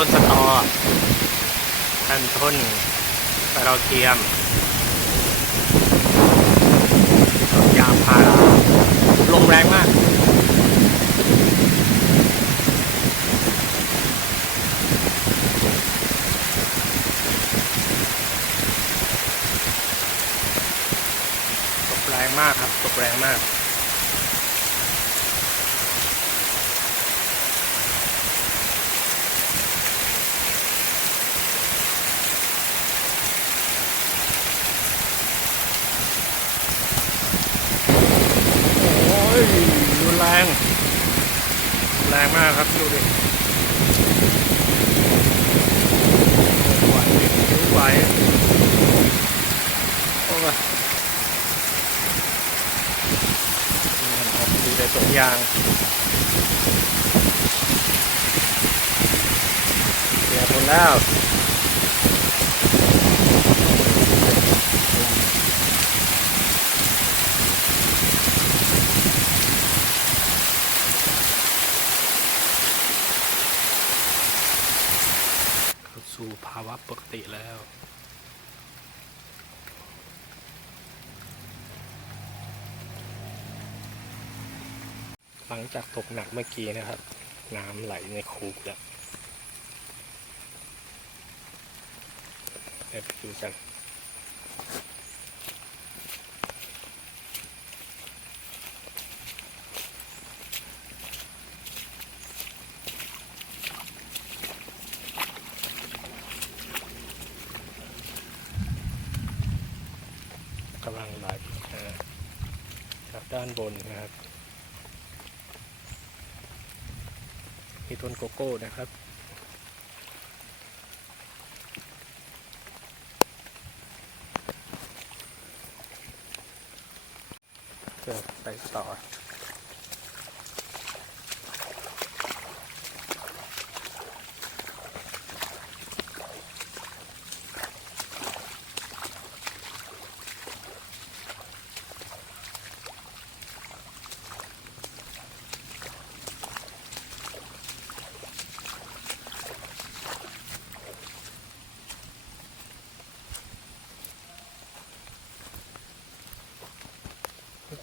ต้นสตอพันต้นกระเทียมต้นยางพาราลมแรงมากตกแรงมากครับตกแรงมากรุนแรงแรงมากครับดูดิไหวไหวโอ้ยดูแต่สวนยางเสียหมดแล้วสู่ภาวะปกติแล้วหลังจากตกหนักเมื่อกี้นะครับน้ำไหลในคูแล้วไปดูกันกำลังไหลจากด้านบนนะครับมีต้นโกโก้นะครับไปต่อ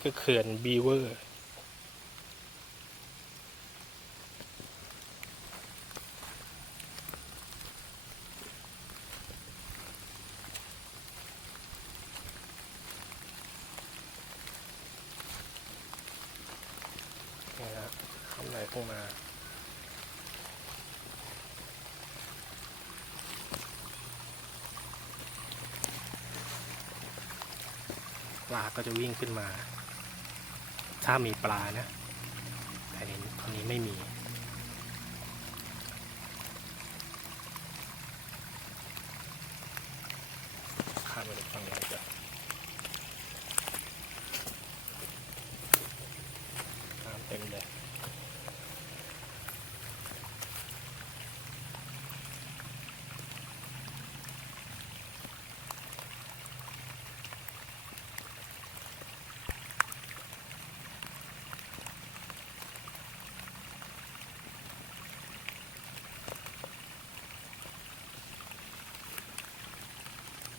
ก็เขื่อนบีเวอร์นี่ครับข้างในเข้ามาปลาก็จะวิ่งขึ้นมาถ้ามีปลานะแต่ตอนนี้ไม่มีข้ามไปฝั่งนี้จ้ะน้ำเต็มเลย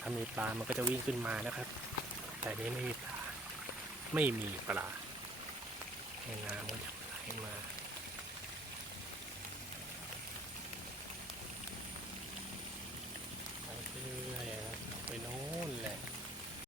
ถ้ามีปลามันก็จะวิ่งขึ้นมานะครับแต่นี้ไม่มีปลาในน้ำก็จะไหลมา